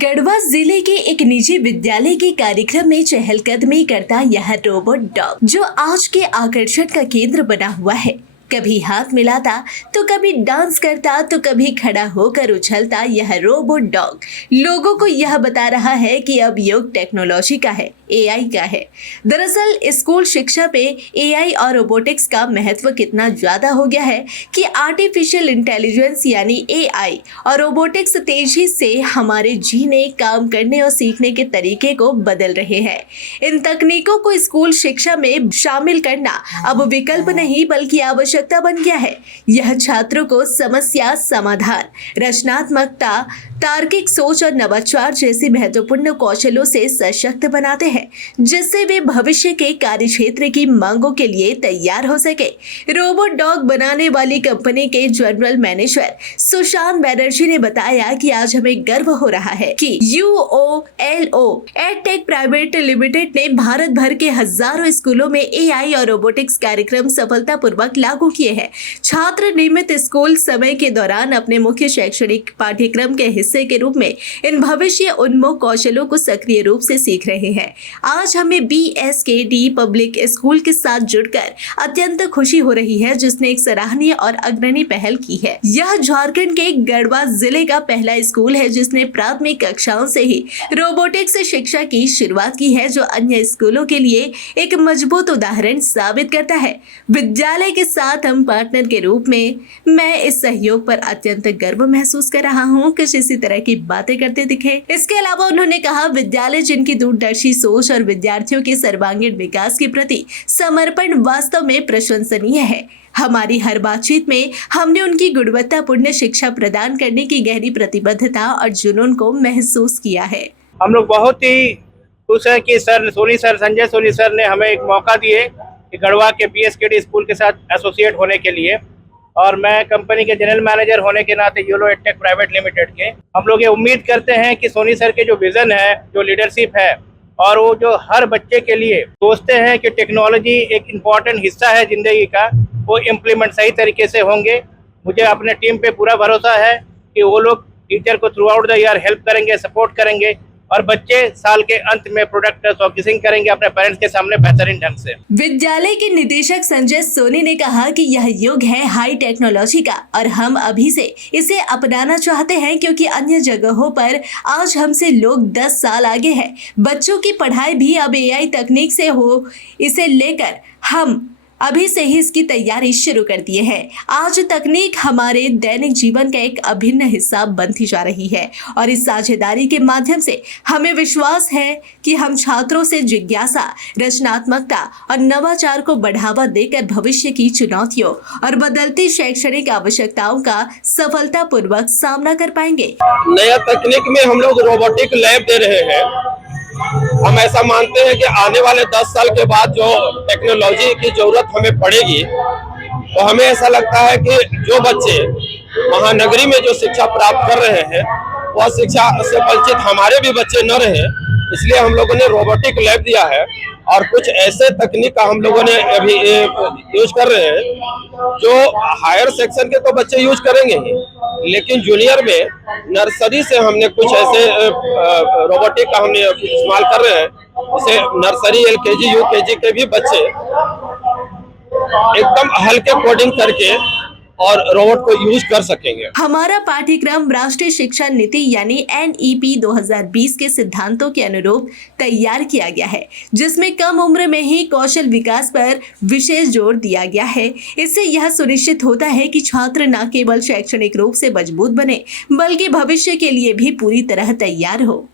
गढ़वा जिले के एक निजी विद्यालय के कार्यक्रम में चहलकदमी करता यह रोबोट डॉग जो आज के आकर्षण का केंद्र बना हुआ है, कभी हाथ मिलाता तो कभी डांस करता तो कभी खड़ा होकर उछलता यह रोबोट डॉग लोगों को यह बता रहा है कि अब युग टेक्नोलॉजी का है, एआई का है। दरअसल स्कूल शिक्षा पे एआई और रोबोटिक्स का महत्व कितना ज्यादा हो गया है कि आर्टिफिशियल इंटेलिजेंस यानी एआई और रोबोटिक्स तेजी से हमारे जीने, काम करने और सीखने के तरीके को बदल रहे हैं। इन तकनीकों को स्कूल शिक्षा में शामिल करना अब विकल्प नहीं बल्कि आवश्यकता बन गया है। यह छात्रों को समस्या समाधान, रचनात्मकता, तार्किक सोच और नवाचार जैसी महत्वपूर्ण कौशलों से सशक्त बनाते हैं, जिससे वे भविष्य के कार्यक्षेत्र की मांगों के लिए तैयार हो सके। रोबोट डॉग बनाने वाली कंपनी के जनरल मैनेजर सुशांत बैनर्जी ने बताया कि आज हमें गर्व हो रहा है कि UOLO एडटेक प्राइवेट लिमिटेड ने भारत भर के हजारों स्कूलों में एआई और रोबोटिक्स कार्यक्रम सफलतापूर्वक लागू किए हैं। छात्र नियमित स्कूल समय के दौरान अपने मुख्य शैक्षणिक पाठ्यक्रम के हिस्से के रूप में इन भविष्य उन्मुख कौशलों को सक्रिय रूप से सीख रहे हैं। आज हमें BSKD पब्लिक स्कूल के साथ जुड़कर अत्यंत खुशी हो रही है, जिसने एक सराहनीय और अग्रणी पहल की है। यह झारखंड के गढ़वा जिले का पहला स्कूल है जिसने प्राथमिक कक्षाओं से ही रोबोटिक्स शिक्षा की शुरुआत की है, जो अन्य स्कूलों के लिए एक मजबूत उदाहरण साबित करता है। विद्यालय के साथ हम पार्टनर के रूप में मैं इस सहयोग पर अत्यंत गर्व महसूस कर रहा हूँ। कुछ इसी तरह की बातें करते दिखे। इसके अलावा उन्होंने कहा, विद्यालय जिनकी दूरदर्शी सोच और विद्यार्थियों के सर्वांगीण विकास के प्रति समर्पण वास्तव में प्रशंसनीय है। हमारी हर बातचीत में हमने उनकी गुणवत्तापूर्ण शिक्षा प्रदान करने की गहरी प्रतिबद्धता और जुनून को महसूस किया है। हम लोग बहुत ही खुश हैं कि संजय सोनी सर ने हमें एक मौका दिए कि गढ़वा के BSKD स्कूल के साथ एसोसिएट होने के लिए, और मैं कंपनी के जनरल मैनेजर होने के नाते UOLO एडटेक प्राइवेट लिमिटेड के हम लोग ये उम्मीद करते हैं कि सोनी सर के जो विजन है, जो लीडरशिप है और वो जो हर बच्चे के लिए सोचते हैं कि टेक्नोलॉजी एक इम्पॉर्टेंट हिस्सा है जिंदगी का, वो इम्प्लीमेंट सही तरीके से होंगे। मुझे अपने टीम पे पूरा भरोसा है कि वो लोग टीचर को through out the year help करेंगे, सपोर्ट करेंगे और बच्चे साल के अंत में प्रोडक्ट शॉकेसिंग करेंगे अपने पेरेंट्स के सामने बेहतरीन ढंग से। विद्यालय के निदेशक संजय सोनी ने कहा कि यह युग है हाई टेक्नोलॉजी का और हम अभी से इसे अपनाना चाहते हैं, क्योंकि अन्य जगहों पर आज हमसे लोग 10 साल आगे हैं। बच्चों की पढ़ाई भी अब एआई तकनीक से हो, इसे लेकर हम अभी से ही इसकी तैयारी शुरू कर दिए है। आज तकनीक हमारे दैनिक जीवन का एक अभिन्न हिस्सा बनती जा रही है और इस साझेदारी के माध्यम से हमें विश्वास है कि हम छात्रों से जिज्ञासा, रचनात्मकता और नवाचार को बढ़ावा देकर भविष्य की चुनौतियों और बदलती शैक्षणिक आवश्यकताओं का सफलतापूर्वक सामना कर पाएंगे। नया तकनीक में हम लोग रोबोटिक लैब दे रहे हैं। हम ऐसा मानते हैं कि आने वाले 10 साल के बाद जो टेक्नोलॉजी की जरूरत हमें पड़ेगी, तो हमें ऐसा लगता है कि जो बच्चे महानगरी में जो शिक्षा प्राप्त कर रहे हैं वह शिक्षा से वंचित हमारे भी बच्चे न रहे, इसलिए हम लोगों ने रोबोटिक लैब दिया है। और कुछ ऐसे तकनीक का हम लोगों ने अभी यूज कर रहे हैं जो हायर सेक्शन के तो बच्चे यूज करेंगे ही, लेकिन जूनियर में नर्सरी से हमने कुछ ऐसे रोबोटिक का हमने इस्तेमाल कर रहे हैं, जैसे नर्सरी, LKG, UKG के भी बच्चे एकदम हल्के कोडिंग करके और रोबोट को यूज कर सकेंगे। हमारा पाठ्यक्रम राष्ट्रीय शिक्षा नीति यानी NEP 2020 के सिद्धांतों के अनुरूप तैयार किया गया है, जिसमें कम उम्र में ही कौशल विकास पर विशेष जोर दिया गया है। इससे यह सुनिश्चित होता है कि छात्र न केवल शैक्षणिक रूप से मजबूत बने, बल्कि भविष्य के लिए भी पूरी तरह तैयार हो।